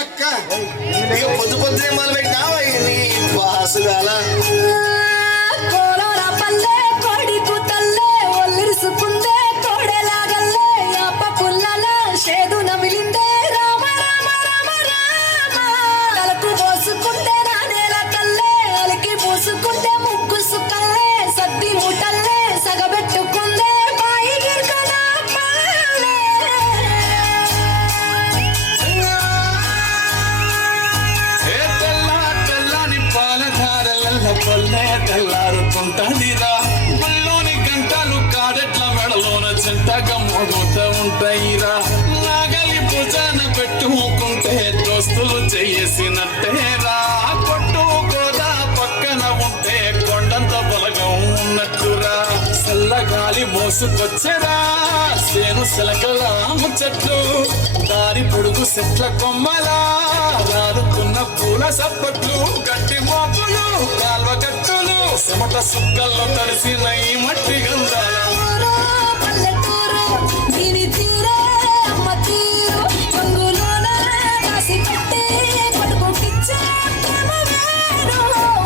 అక్క ఇక పొద్దు పొద్దునే మొదలు పెట్టినావా నీ బాసుగాల కోలోర పల్లె కోడి కూతల్లే ఒల్లిరుసుకుందే కోడెలాగల్లే అప్ప పుల్లల షేదు నమిలిందే రామ రామ రామ రామ తలకు పోసుకుందే నానేల కల్లే అలికి పూసుకుందే ముగ్గు సుక్కల్లే సద్ది ముటల్లే సగబెట్టుకుందే బాయి గిర్కడా పల్లె తెల్లని పాలధారల పల్లె తెల్లారుకుంటదిరా గుళ్ళోని గంటలు కాడెట్ల మెడలోన చింతగా మోగుతూ ఉంటాయిరా నాగలి భుజాన పెట్టుకుంటే దోస్తులు చేసినట్టేరా కొట్టు గోదా పక్కన ఉంటే కొండంత బలగం ఉన్నట్టురా చల్లగాలి మోసుకొచ్చెరా సేను సిలకల ముచ్చట్లు దారి పొడుగు చెట్ల కొమ్మలా రారుతున్న పూల సప్పట్లు గట్టి మోపులు కాల్వ గట్టులు చెమట సుక్కల్లో తడిసిన ఈ మట్టి గంధాల పల్లెటూరు దీని తీరే అమ్మ తీరు రంగులోన రాసి పెట్టి పట్టుకుంటిచ్చే ప్రేమ వేరు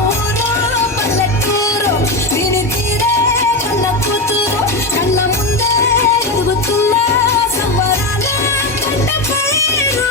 ఊరు పల్లెటూరు దీని తీరే కన్న కూతురు కళ్ళ ముందే ఎదుగుతున్న సంబరాలే కంట పేరు